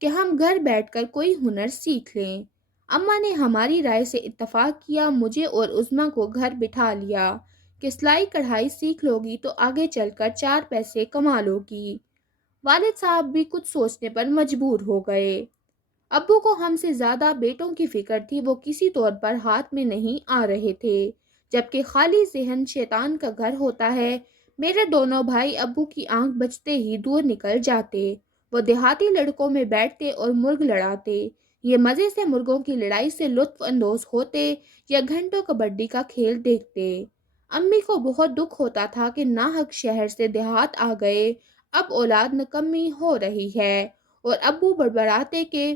کہ ہم گھر بیٹھ کر کوئی ہنر سیکھ لیں۔ اماں نے ہماری رائے سے اتفاق کیا، مجھے اور عظمیٰ کو گھر بٹھا لیا کہ سلائی کڑھائی سیکھ لو گی تو آگے چل کر 4 پیسے کما لو گی۔ والد صاحب بھی کچھ سوچنے پر مجبور ہو گئے۔ ابو کو ہم سے زیادہ بیٹوں کی فکر تھی، وہ کسی طور پر ہاتھ میں نہیں آ رہے تھے، جبکہ خالی ذہن شیطان کا گھر ہوتا ہے۔ میرے دونوں بھائی ابو کی آنکھ بجتے ہی دور نکل جاتے، وہ دیہاتی لڑکوں میں بیٹھتے اور مرغ لڑاتے، یہ مزے سے مرغوں کی لڑائی سے لطف اندوز ہوتے یا گھنٹوں کبڈی کا کھیل دیکھتے۔ امی کو بہت دکھ ہوتا تھا کہ ناحق شہر سے دیہات آ گئے، اب اولاد نکمی ہو رہی ہے، اور ابو بڑبڑاتے کہ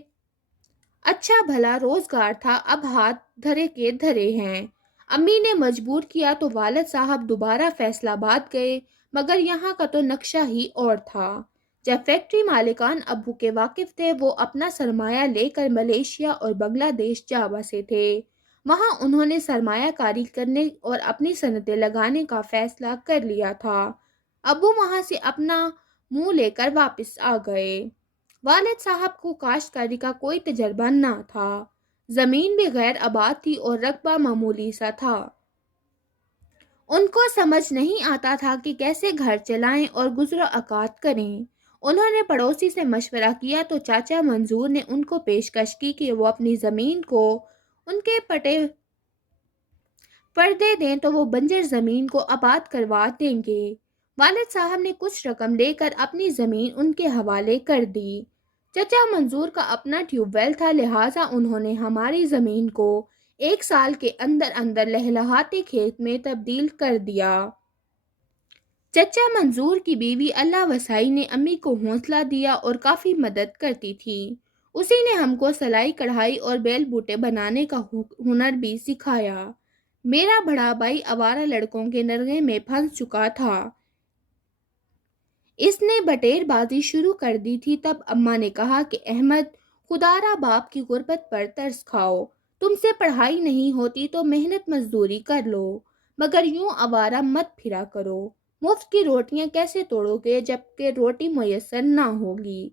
اچھا بھلا روزگار تھا، اب ہاتھ دھرے کے دھرے ہیں۔ امی نے مجبور کیا تو والد صاحب دوبارہ فیصل آباد گئے، مگر یہاں کا تو نقشہ ہی اور تھا۔ جب فیکٹری مالکان ابو کے واقف تھے، وہ اپنا سرمایہ لے کر ملیشیا اور بنگلہ دیش جا بسے تھے۔ وہاں انہوں نے سرمایہ کاری کرنے اور اپنی صنعتیں لگانے کا فیصلہ کر لیا تھا۔ ابو وہاں سے اپنا منہ لے کر واپس آ گئے۔ والد صاحب کو کاشتکاری کا کوئی تجربہ نہ تھا، زمین بھی غیر آباد تھی اور رقبہ معمولی سا تھا۔ ان کو سمجھ نہیں آتا تھا کہ کیسے گھر چلائیں اور گزر و اوقات کریں۔ انہوں نے پڑوسی سے مشورہ کیا تو چاچا منظور نے ان کو پیشکش کی کہ وہ اپنی زمین کو ان کے پٹے پر دے دیں تو وہ بنجر زمین کو آباد کروا دیں گے۔ والد صاحب نے کچھ رقم لے کر اپنی زمین ان کے حوالے کر دی۔ چچا منظور کا اپنا ٹیوب ویل تھا، لہٰذا انہوں نے ہماری زمین کو 1 سال کے اندر اندر لہلہاتے کھیت میں تبدیل کر دیا۔ چچا منظور کی بیوی اللہ وسائی نے امی کو حوصلہ دیا اور کافی مدد کرتی تھی۔ اسی نے ہم کو سلائی کڑھائی اور بیل بوٹے بنانے کا ہنر بھی سکھایا۔ میرا بڑا بھائی آوارہ لڑکوں کے نرغے میں پھنس چکا تھا، اس نے بٹیر بازی شروع کر دی تھی۔ تب اماں نے کہا کہ احمد، خدارا باپ کی غربت پر ترس کھاؤ، تم سے پڑھائی نہیں ہوتی تو محنت مزدوری کر لو، مگر یوں آوارہ مت پھرا کرو۔ مفت کی روٹیاں کیسے توڑو گے جب کہ روٹی میسر نہ ہوگی؟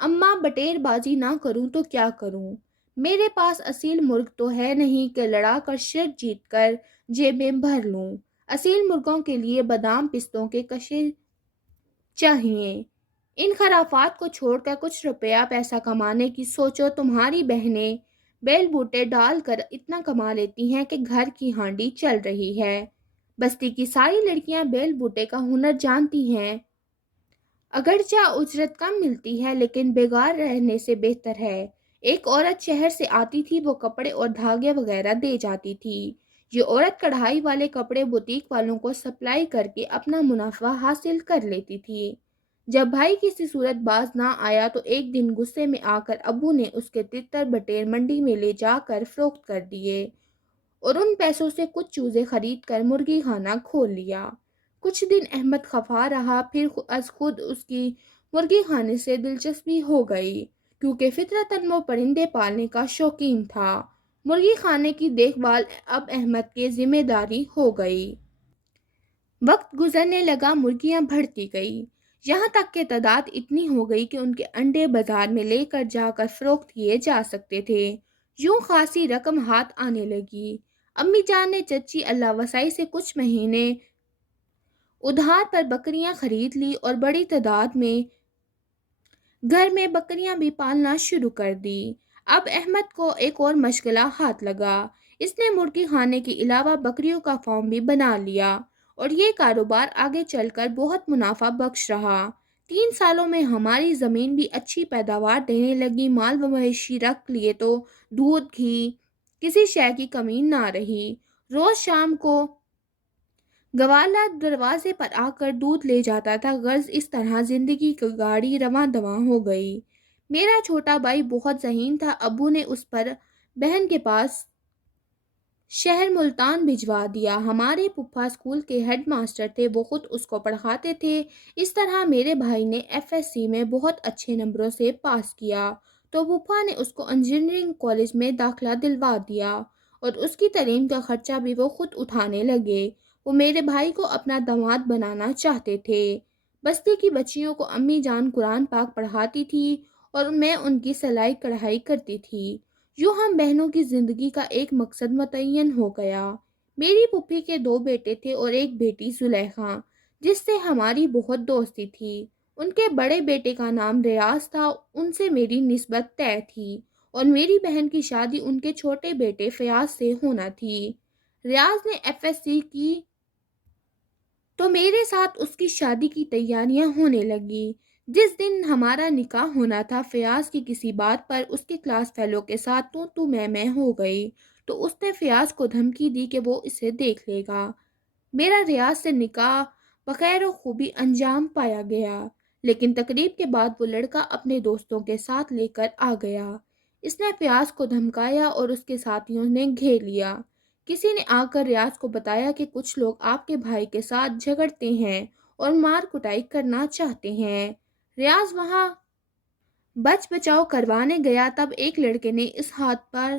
اماں، بٹیر بازی نہ کروں تو کیا کروں؟ میرے پاس اصیل مرغ تو ہے نہیں کہ لڑا کر شرط جیت کر جیب میں بھر لوں۔ اصیل مرغوں کے لیے بادام پستوں کے کشے چاہیے۔ ان خرافات کو چھوڑ کر کچھ روپیہ پیسہ کمانے کی سوچو۔ تمہاری بہنیں بیل بوٹے ڈال کر اتنا کما لیتی ہیں کہ گھر کی ہانڈی چل رہی ہے۔ بستی کی ساری لڑکیاں بیل بوٹے کا ہنر جانتی ہیں۔ اگرچہ اجرت کم ملتی ہے لیکن بیگار رہنے سے بہتر ہے۔ ایک عورت شہر سے آتی تھی، وہ کپڑے اور دھاگے وغیرہ دے جاتی تھی۔ یہ عورت کڑھائی والے کپڑے بوتیک والوں کو سپلائی کر کے اپنا منافع حاصل کر لیتی تھی۔ جب بھائی کسی صورت باز نہ آیا تو ایک دن غصے میں آ کر ابو نے اس کے تتر بٹیر منڈی میں لے جا کر فروخت کر دیے اور ان پیسوں سے کچھ چوزے خرید کر مرغی خانہ کھول لیا۔ کچھ دن احمد خفا رہا، پھر از خود اس کی مرغی خانے سے دلچسپی ہو گئی، کیونکہ فطرتاً وہ پرندے پالنے کا شوقین تھا۔ مرغی خانے کی دیکھ بھال اب احمد کے ذمہ داری ہو گئی۔ وقت گزرنے لگا، مرغیاں بڑھتی گئی، یہاں تک کہ تعداد اتنی ہو گئی کہ ان کے انڈے بازار میں لے کر جا کر فروخت کیے جا سکتے تھے۔ یوں خاصی رقم ہاتھ آنے لگی۔ امی جان نے چچی اللہ وسائی سے کچھ مہینے ادھار پر بکریاں خرید لی اور بڑی تعداد میں گھر میں بکریاں بھی پالنا شروع کر دی۔ اب احمد کو ایک اور مشغلہ ہاتھ لگا، اس نے مرغی خانے کے علاوہ بکریوں کا فارم بھی بنا لیا اور یہ کاروبار آگے چل کر بہت منافع بخش رہا۔ 3 سالوں میں ہماری زمین بھی اچھی پیداوار دینے لگی، مال و مویشی رکھ لیے تو دودھ گھی کسی شے کی کمی نہ رہی۔ روز شام کو گوالا دروازے پر آ کر دودھ لے جاتا تھا، غرض اس طرح زندگی کی گاڑی رواں دواں ہو گئی۔ میرا چھوٹا بھائی بہت ذہین تھا، ابو نے اس پر بہن کے پاس شہر ملتان بھجوا دیا۔ ہمارے پھپھا اسکول کے ہیڈ ماسٹر تھے، وہ خود اس کو پڑھاتے تھے۔ اس طرح میرے بھائی نے FSC میں بہت اچھے نمبروں سے پاس کیا تو پھپھا نے اس کو انجینئرنگ کالج میں داخلہ دلوا دیا اور اس کی تعلیم کا خرچہ بھی وہ خود اٹھانے لگے۔ وہ میرے بھائی کو اپنا داماد بنانا چاہتے تھے۔ بستی کی بچیوں کو امی جان قرآن پاک پڑھاتی تھی اور میں ان کی سلائی کڑھائی کرتی تھی۔ یوں ہم بہنوں کی زندگی کا ایک مقصد متعین ہو گیا۔ میری پھوپھی کے 2 بیٹے تھے اور ایک بیٹی زلیخا، جس سے ہماری بہت دوستی تھی۔ ان کے بڑے بیٹے کا نام ریاض تھا، ان سے میری نسبت طے تھی، اور میری بہن کی شادی ان کے چھوٹے بیٹے فیاض سے ہونا تھی۔ ریاض نے FSC کی تو میرے ساتھ اس کی شادی کی تیاریاں ہونے لگی۔ جس دن ہمارا نکاح ہونا تھا، فیاض کی کسی بات پر اس کے کلاس فیلو کے ساتھ تو میں ہو گئی، تو اس نے فیاض کو دھمکی دی کہ وہ اسے دیکھ لے گا۔ میرا ریاض سے نکاح بخیر و خوبی انجام پایا گیا، لیکن تقریب کے بعد وہ لڑکا اپنے دوستوں کے ساتھ لے کر آ گیا۔ اس نے فیاض کو دھمکایا اور اس کے ساتھیوں نے گھیر لیا۔ کسی نے آ کر ریاض کو بتایا کہ کچھ لوگ آپ کے بھائی کے ساتھ جھگڑتے ہیں اور مار کٹائی کرنا چاہتے ہیں۔ ریاض وہاں بچ بچاؤ کروانے گیا، تب ایک لڑکے نے اس ہاتھ پر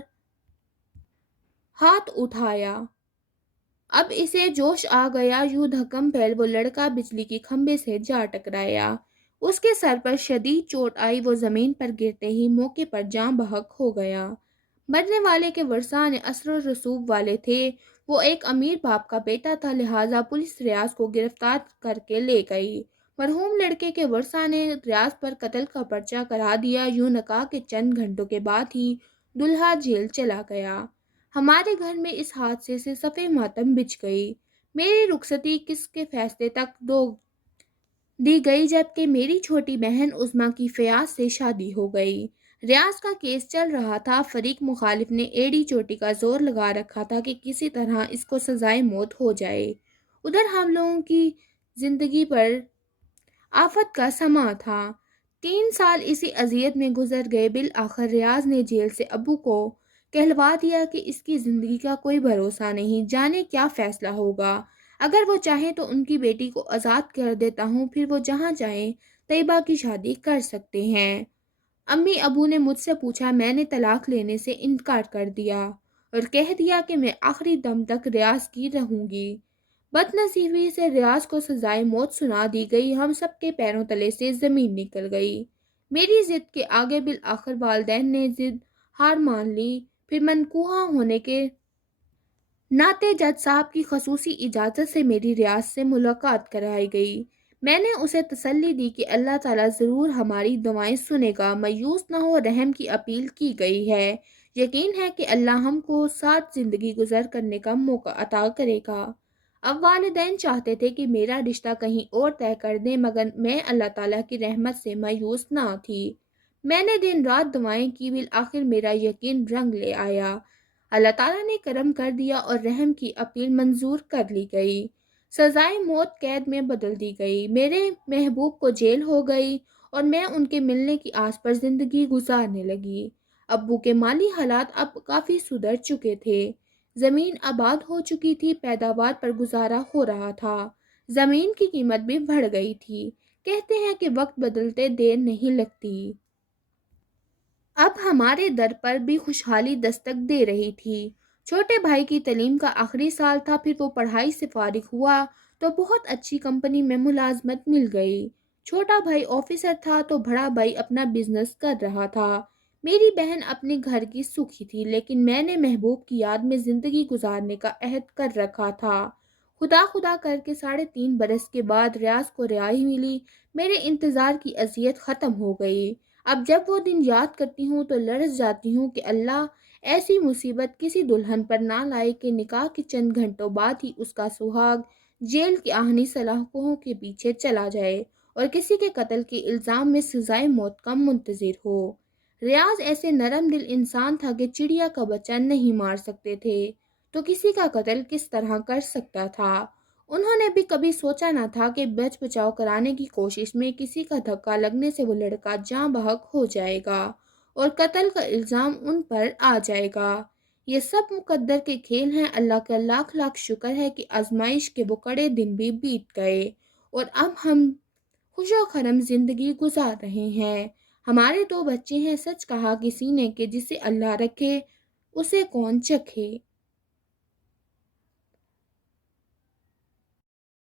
ہاتھ اٹھایا۔ اب اسے جوش آ گیا، یوں دھکم پھیل وہ لڑکا بجلی کی کھمبے سے جا ٹکرایا۔ اس کے سر پر شدید چوٹ آئی، وہ زمین پر گرتے ہی موقع پر جاں بحق ہو گیا۔ مرنے والے کے ورثاء اثر و رسوب والے تھے، وہ ایک امیر باپ کا بیٹا تھا، لہٰذا پولیس ریاض کو گرفتار کر کے لے گئی۔ مرحوم لڑکے کے ورثاء نے ریاض پر قتل کا پرچہ کرا دیا۔ یوں نکاح کے چند گھنٹوں کے بعد ہی دلہا جیل چلا گیا۔ ہمارے گھر میں اس حادثے سے صف ماتم بچھ گئی۔ میری رخصتی کس کے فیصلے تک دی گئی، جبکہ میری چھوٹی بہن عظمیٰ کی فیاض سے شادی ہو گئی۔ ریاض کا کیس چل رہا تھا، فریق مخالف نے ایڑی چوٹی کا زور لگا رکھا تھا کہ کسی طرح اس کو سزائے موت ہو جائے۔ ادھر ہم لوگوں کی زندگی پر آفت کا سماں تھا۔ 3 سال اسی اذیت میں گزر گئے۔ بالآخر ریاض نے جیل سے ابو کو کہلوا دیا کہ اس کی زندگی کا کوئی بھروسہ نہیں، جانے کیا فیصلہ ہوگا۔ اگر وہ چاہیں تو ان کی بیٹی کو آزاد کر دیتا ہوں، پھر وہ جہاں چاہیں طیبہ کی شادی کر سکتے ہیں۔ امی ابو نے مجھ سے پوچھا، میں نے طلاق لینے سے انکار کر دیا اور کہہ دیا کہ میں آخری دم تک ریاض کی رہوں گی۔ بد نصیبی سے ریاض کو سزائے موت سنا دی گئی۔ ہم سب کے پیروں تلے سے زمین نکل گئی۔ میری ضد کے آگے بالآخر والدین نے ضد ہار مان لی۔ پھر منقوہ ہونے کے ناطے جج صاحب کی خصوصی اجازت سے میری ریاض سے ملاقات کرائی گئی۔ میں نے اسے تسلی دی کہ اللہ تعالیٰ ضرور ہماری دعائیں سنے گا، مایوس نہ ہو، رحم کی اپیل کی گئی ہے۔ یقین ہے کہ اللہ ہم کو ساتھ زندگی گزر کرنے کا موقع عطا کرے گا۔ اب والدین چاہتے تھے کہ میرا رشتہ کہیں اور طے کر دیں، مگر میں اللہ تعالیٰ کی رحمت سے مایوس نہ تھی۔ میں نے دن رات دعائیں کی، بالآخر میرا یقین رنگ لے آیا۔ اللہ تعالیٰ نے کرم کر دیا اور رحم کی اپیل منظور کر لی گئی۔ سزائے موت قید میں بدل دی گئی۔ میرے محبوب کو جیل ہو گئی اور میں ان کے ملنے کی آس پر زندگی گزارنے لگی۔ ابو کے مالی حالات اب کافی سدھر چکے تھے۔ زمین آباد ہو چکی تھی، پیداوار پر گزارا ہو رہا تھا، زمین کی قیمت بھی بڑھ گئی تھی۔ کہتے ہیں کہ وقت بدلتے دیر نہیں لگتی۔ اب ہمارے در پر بھی خوشحالی دستک دے رہی تھی۔ چھوٹے بھائی کی تعلیم کا آخری سال تھا، پھر وہ پڑھائی سے فارغ ہوا تو بہت اچھی کمپنی میں ملازمت مل گئی۔ چھوٹا بھائی آفیسر تھا تو بڑا بھائی اپنا بزنس کر رہا تھا۔ میری بہن اپنے گھر کی سکھی تھی، لیکن میں نے محبوب کی یاد میں زندگی گزارنے کا عہد کر رکھا تھا۔ خدا خدا کر کے 3.5 برس کے بعد ریاض کو رہائی ملی۔ میرے انتظار کی اذیت ختم ہو گئی۔ اب جب وہ دن یاد کرتی ہوں تو لرز جاتی ہوں کہ اللہ ایسی مصیبت کسی دلہن پر نہ لائے کہ نکاح کے چند گھنٹوں بعد ہی اس کا سہاگ جیل کی آہنی سلاخوں کے پیچھے چلا جائے اور کسی کے قتل کے الزام میں سزائے موت کا منتظر ہو۔ ریاض ایسے نرم دل انسان تھا کہ چڑیا کا بچہ نہیں مار سکتے تھے تو کسی کا قتل کس طرح کر سکتا تھا۔ انہوں نے بھی کبھی سوچا نہ تھا کہ بچ بچاؤ کرانے کی کوشش میں کسی کا دھکا لگنے سے وہ لڑکا جاں بحق ہو جائے گا اور قتل کا الزام ان پر آ جائے گا۔ یہ سب مقدر کے کھیل ہیں۔ اللہ کا لاکھ لاکھ شکر ہے کہ آزمائش کے وہ کڑے دن بھی بیت گئے اور اب ہم خوش و خرم زندگی گزار رہے ہیں۔ ہمارے 2 بچے ہیں۔ سچ کہا کسی نے کہ جسے اللہ رکھے اسے کون چکھے۔